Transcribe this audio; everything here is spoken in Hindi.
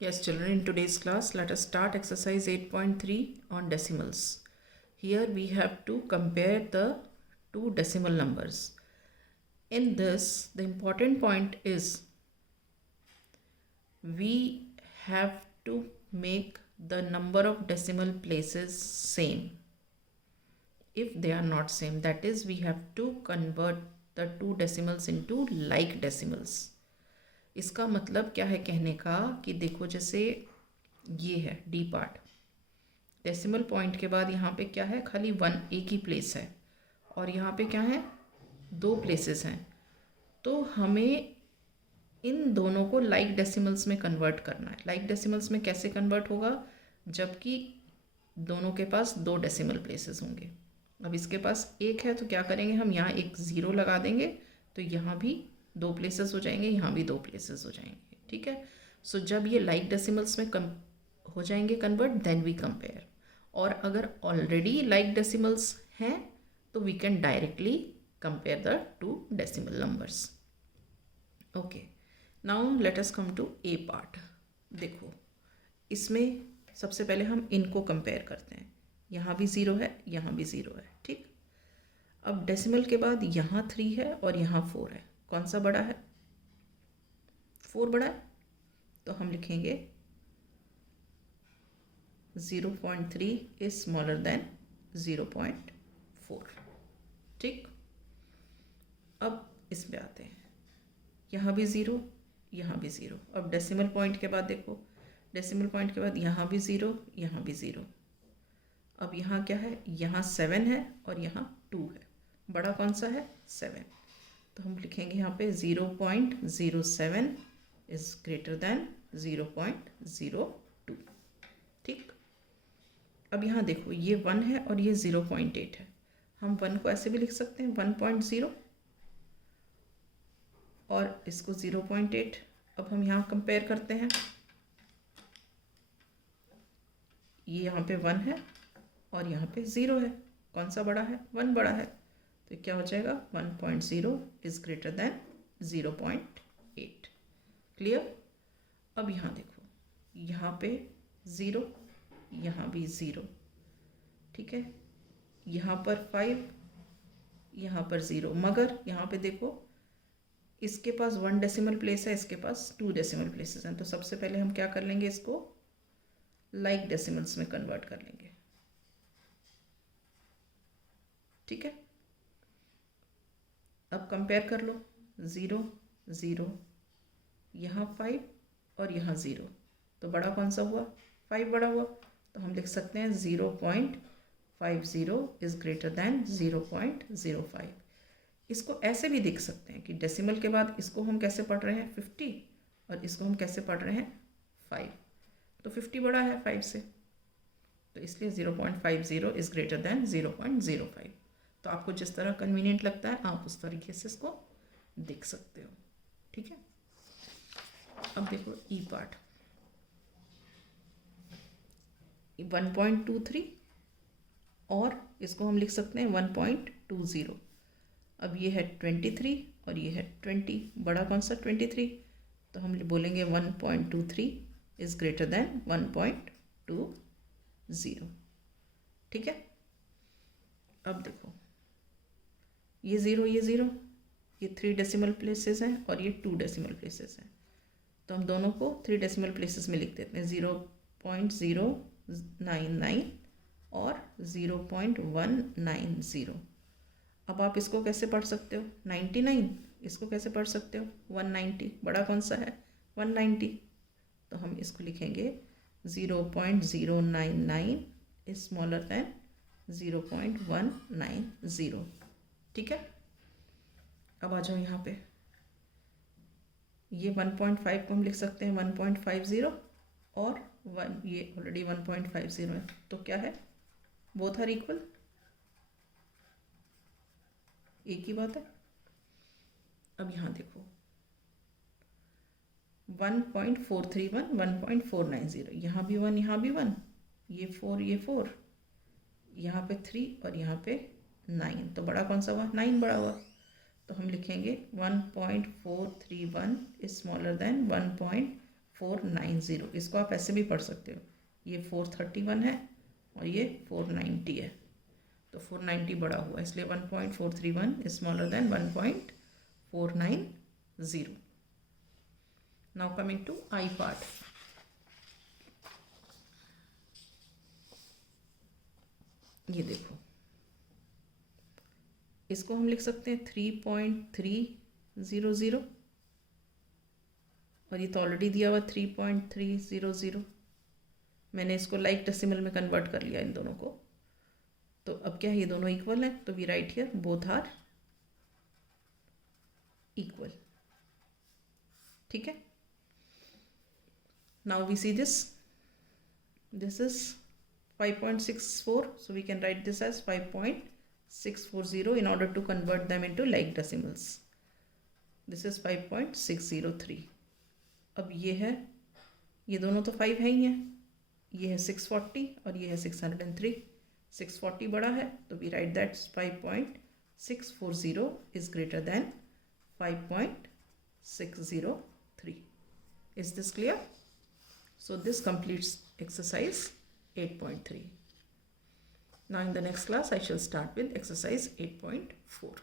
Yes, children, in today's class, let us start exercise 8.3 on decimals. Here we have to compare the two decimal numbers. In this, the important point is we have to make the number of decimal places same. If they are not same, that is, we have to convert the two decimals into like decimals. इसका मतलब क्या है कहने का कि देखो, जैसे ये है डी पार्ट, डेसिमल पॉइंट के बाद यहाँ पे क्या है, खाली वन, एक ही प्लेस है, और यहाँ पे क्या है, दो प्लेसेस हैं। तो हमें इन दोनों को लाइक डेसिमल्स में कन्वर्ट करना है। लाइक डेसिमल्स में कैसे कन्वर्ट होगा, जबकि दोनों के पास दो डेसिमल प्लेसेस होंगे। अब इसके पास एक है तो क्या करेंगे, हम यहाँ एक ज़ीरो लगा देंगे, तो यहाँ भी दो प्लेसेस हो जाएंगे, यहाँ भी दो प्लेसेस हो जाएंगे। ठीक है। सो जब ये लाइक डेसिमल्स में हो जाएंगे कन्वर्ट, देन वी कंपेयर। और अगर ऑलरेडी लाइक डेसिमल्स हैं तो we can directly compare the two decimal numbers. Okay, now let us come to A part. देखो, इसमें सबसे पहले हम इनको कंपेयर करते हैं। यहाँ भी ज़ीरो है, यहाँ भी ज़ीरो है। ठीक। अब डेसिमल के बाद यहाँ 3 है और यहाँ 4 है। कौन सा बड़ा है? 4 बड़ा है। तो हम लिखेंगे 0.3 इज स्मॉलर देन 0.4। ठीक। अब इसमें आते हैं, यहाँ भी ज़ीरो, यहाँ भी ज़ीरो। अब डेसिमल पॉइंट के बाद देखो, डेसिमल पॉइंट के बाद यहाँ भी ज़ीरो, यहाँ भी ज़ीरो। अब यहाँ क्या है, यहाँ 7 है और यहाँ 2 है। बड़ा कौन सा है? 7। तो हम लिखेंगे यहाँ पे 0.07 इज ग्रेटर देन 0.02। ठीक। अब यहाँ देखो, ये 1 है और ये 0.8 है। हम 1 को ऐसे भी लिख सकते हैं 1.0 और इसको 0.8। अब हम यहाँ कंपेयर करते हैं, ये यहाँ पे 1 है और यहाँ पे 0 है। कौन सा बड़ा है? 1 बड़ा है। तो क्या हो जाएगा, 1.0 इज ग्रेटर देन 0.8। क्लियर। अब यहाँ देखो, यहाँ पे 0, यहाँ भी 0। ठीक है। यहाँ पर 5, यहाँ पर 0, मगर यहाँ पे देखो, इसके पास 1 डेसिमल प्लेस है, इसके पास 2 डेसिमल प्लेसेस हैं। तो सबसे पहले हम क्या कर लेंगे, इसको लाइक डेसिमल्स में कन्वर्ट कर लेंगे। ठीक है। अब कंपेयर कर लो, 0 0, यहाँ 5 और यहाँ 0। तो बड़ा कौन सा हुआ? 5 बड़ा हुआ। तो हम लिख सकते हैं 0.50 इज ग्रेटर देन 0.05। इसको ऐसे भी देख सकते हैं कि डेसिमल के बाद इसको हम कैसे पढ़ रहे हैं 50 और इसको हम कैसे पढ़ रहे हैं 5। तो 50 बड़ा है 5 से, तो इसलिए 0.50 इज ग्रेटर देन 0.05। तो आपको जिस तरह कन्वीनियंट लगता है आप उस तरीके से इसको देख सकते हो। ठीक है। अब देखो ई पार्ट, 1.23 और इसको हम लिख सकते हैं 1.20। अब ये है 23 और ये है 20। बड़ा कौन सा? 23। तो हम बोलेंगे 1.23 इज ग्रेटर देन 1.20। ठीक है। अब देखो, ये 0, ये 0, ये 3 डेसिमल प्लेसेस हैं और ये 2 डेसिमल प्लेसेस हैं। तो हम दोनों को 3 डेसिमल प्लेसेस में लिख देते हैं, 0.099 और 0.190। अब आप इसको कैसे पढ़ सकते हो? 99। इसको कैसे पढ़ सकते हो? 190। बड़ा कौन सा है? 190। तो हम इसको लिखेंगे 0.099 इज स्मॉलर देन 0.190। ठीक है। अब आ जाओ यहाँ पे, ये 1.5 को हम लिख सकते हैं 1.50 और 1, ये ऑलरेडी 1.50 है। तो क्या है, बोथ आर इक्वल, एक ही बात है। अब यहाँ देखो, 1.431 1.490, यहाँ भी 1, यहाँ भी 1, ये 4, ये 4, यहाँ पे 3 और यहाँ पे 9। तो बड़ा कौन सा हुआ? 9 बड़ा हुआ। तो हम लिखेंगे 1.431 इज स्मॉलर देन 1.490। 490। इसको आप ऐसे भी पढ़ सकते हो, ये 431 है और ये 490 है, तो 490 बड़ा हुआ, इसलिए 1.431 is smaller than 1.490। Now coming to I part. ये देखो, इसको हम लिख सकते हैं 3.300 और ये तो ऑलरेडी दिया हुआ 3.300। मैंने इसको लाइक डेसिमल में कन्वर्ट कर लिया इन दोनों को। तो अब क्या है, ये दोनों इक्वल हैं, तो we write here both are equal. ठीक है, now we see this is 5.64, so we can write this as 5.640 in order to convert them into like decimals. This is 5.603. अब ये है, ये दोनों तो 5 है ही हैं, ये है 640 और ये है 603। 640 बड़ा है, तो we write that 5.640 is greater than 5.603. Is this clear? So this completes exercise 8.3. Now in the next class I shall start with exercise 8.4.